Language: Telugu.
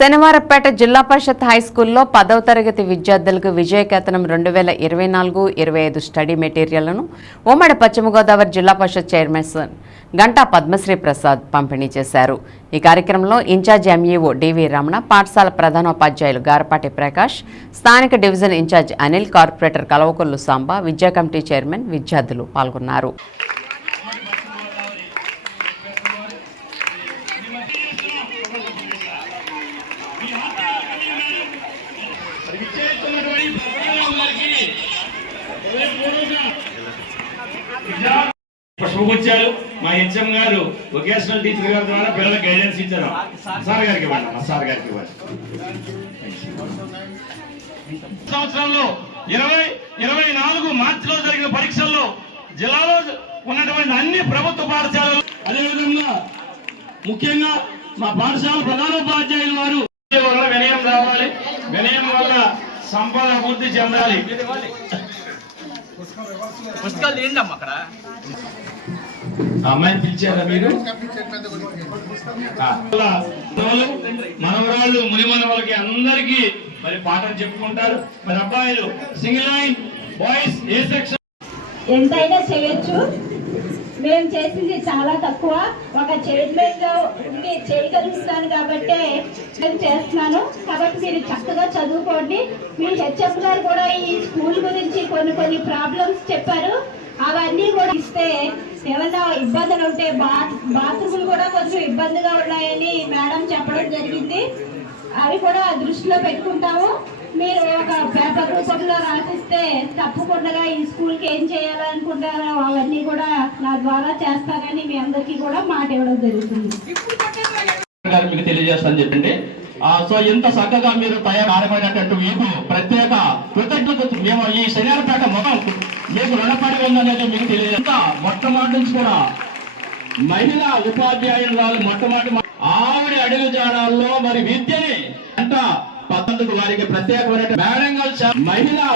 శనివారపేట జిల్లా పరిషత్ హైస్కూల్లో 10వ తరగతి విద్యార్థులకు విజయకేతనం 2024-25 స్టడీ మెటీరియల్లను ఉమ్మడి పశ్చిమ గోదావరి జిల్లా పరిషత్ చైర్మన్ గంటా పద్మశ్రీ ప్రసాద్ పంపిణీ చేశారు. ఈ కార్యక్రమంలో ఇన్ఛార్జ్ ఎంఈఓ డివి రమణ, పాఠశాల ప్రధానోపాధ్యాయులు గారపాటి ప్రకాష్, స్థానిక division in charge Anil, corporator Kalavakollu Samba, విద్యా కమిటీ చైర్మన్, విద్యార్థులు పాల్గొన్నారు. పుష్పగుచ్చాలు మా హెచ్ఎం గారు వొకేషనల్ టీచర్ గారి ద్వారా పిల్లలకు గైడెన్స్ ఇచ్చారు. సార్ గారికి సంవత్సరంలో 2024 మార్చిలో జరిగిన పరీక్షల్లో జిల్లాలో ఉన్నటువంటి అన్ని ప్రభుత్వ పాఠశాలలు, అదేవిధంగా ముఖ్యంగా మా పాఠశాల ప్రధానోపాధ్యాయులు వారు వినయం రావాలి, వినయం వల్ల సంపద అభివృద్ధి చెందాలి. అమ్మాయిని పిలిచారా మీరు? మనవరాళ్ళు ముని మనవలకి అందరికి మరి పాఠం చెప్పుకుంటారు. మరి అబ్బాయిలు సింగిల్ లైన్, బాయ్స్ ఏ సెక్షన్ ఎంతైనా చేయొచ్చు. మేము చేసింది చాలా తక్కువ. ఒక చైర్మన్ గా ఉండి చేయగలుగుతాను కాబట్టి నేను చేస్తున్నాను. కాబట్టి మీరు చక్కగా చదువుకోండి. మీ హెచ్ఎం గారు కూడా ఈ స్కూల్ గురించి కొన్ని ప్రాబ్లమ్స్ చెప్పారు. అవన్నీ కూడా ఇస్తే ఏమన్నా ఇబ్బందులు ఉంటే బాత్రూములు కూడా కొంచెం ఇబ్బందిగా ఉన్నాయని మేడం చెప్పడం జరిగింది. అవి కూడా దృష్టిలో పెట్టుకుంటాము. మీరు ఒక పేపర్ రూపంలో రాసిస్తే తప్పకుండా ఈ స్కూల్కి ఏం చేయాలనుకుంటారో అవన్నీ కూడా నా ద్వారా చేస్తారని మీ అందరికీ కూడా మాట ఇవ్వడం జరుగుతుంది. మీకు తెలియజేస్తాను చెప్పండి. సో ఇంత చక్కగా మీరు తయారైనటువంటి మీకు ప్రత్యేక కృతజ్ఞత. మేము ఈ శనివారపేట మొత్తం మీకు రుణపడి ఉందనేది మీకు తెలియజేస్తా. మొట్టమొదటి నుంచి కూడా మహిళా ఉపాధ్యాయురాలు మొట్టమొదటి ఆవిడ అడుగు జాడాల్లో మరి విద్యని అంట 19 వారికి ప్రత్యేకమైన మేడం గారు మహిళా